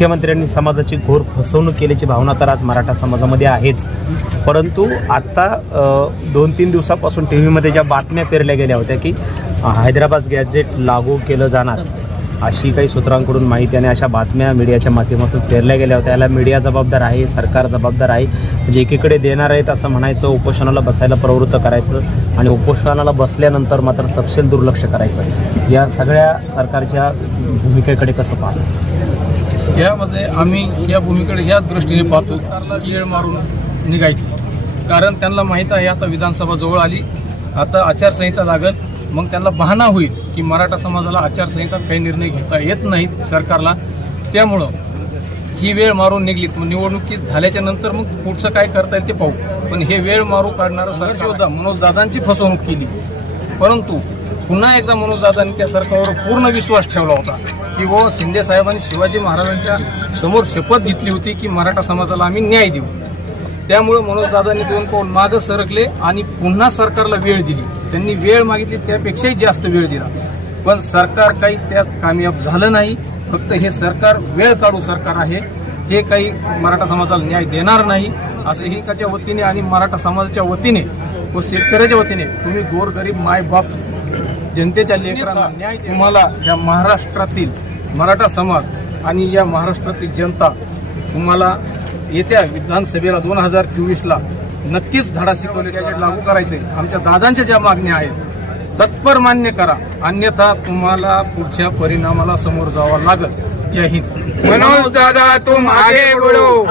मुख्यमंत्र्यांनी समाजाची घोर फसवणूक केल्याची भावना तर आज मराठा समाजामध्ये आहेच, परंतु आता 2-3 दिवसापासून टी व्हीमध्ये ज्या बातम्या पेरल्या गेल्या होत्या की हैदराबाद गॅजेट लागू केलं जाणार अशी काही सूत्रांकडून माहिती आणि अशा बातम्या मीडियाच्या माध्यमातून पेरल्या गेल्या होत्या. याला मीडिया जबाबदार आहे, सरकार जबाबदार आहे. म्हणजे एकीकडे देणार आहेत असं म्हणायचं, उपोषणाला बसायला प्रवृत्त करायचं आणि उपोषणाला बसल्यानंतर मात्र सपशेल दुर्लक्ष करायचं. या सगळ्या सरकारच्या भूमिकेकडे कसं पाहतो? यामध्ये आम्ही या भूमिकेकडे याच दृष्टीने पाहतो की वेळ मारून निघायची, कारण त्यांना माहीत आहे आता विधानसभा जवळ आली, आता आचारसंहिता लागल, मग त्यांना बहाणा होईल की मराठा समाजाला आचारसंहितात काही निर्णय घेता येत नाहीत सरकारला, त्यामुळं ही वेळ मारून निघली. निवडणुकीत झाल्याच्या नंतर मग पुढचं काय करता येईल ते पाहू. पण हे वेळ मारू काढणारं सरकार होता, मनोजदादांची फसवणूक केली. परंतु पुन्हा एकदा मनोजदादांनी त्या सरकारवर पूर्ण विश्वास ठेवला होता की व शिंदे साहेबांनी शिवाजी महाराजांच्या समोर शपथ घेतली होती की मराठा समाजाला आम्ही न्याय देऊ. त्यामुळे मनोजदादांनी 2 पाऊल मागं सरकले आणि पुन्हा सरकारला वेळ दिली. त्यांनी वेळ मागितली, त्यापेक्षाही जास्त वेळ दिला, पण सरकार काही त्यात कामयाब झालं नाही. फक्त हे सरकार वेळ काढू सरकार आहे, हे काही मराठा समाजाला न्याय देणार नाही. असं हिकाच्या वतीने आणि मराठा समाजाच्या वतीने व शेतकऱ्याच्या वतीने तुम्ही गोरगरीब मायबाप जनतेच्या लेकरांना न्याय, तुम्हाला या महाराष्ट्रातील मराठा समाज आणि या महाराष्ट्रातील जनता तुम्हाला येत्या विधानसभेला 2024ला नक्कीच धडा शिकवले गॅजेट लागू करायचे. आमच्या दादांच्या ज्या मागण्या आहेत तत्पर मान्य करा, अन्यथा तुम्हाला पुढच्या परिणामाला समोर जावं लागेल. जय हिंद. मनोज दादा तुम आगे बढ़ो.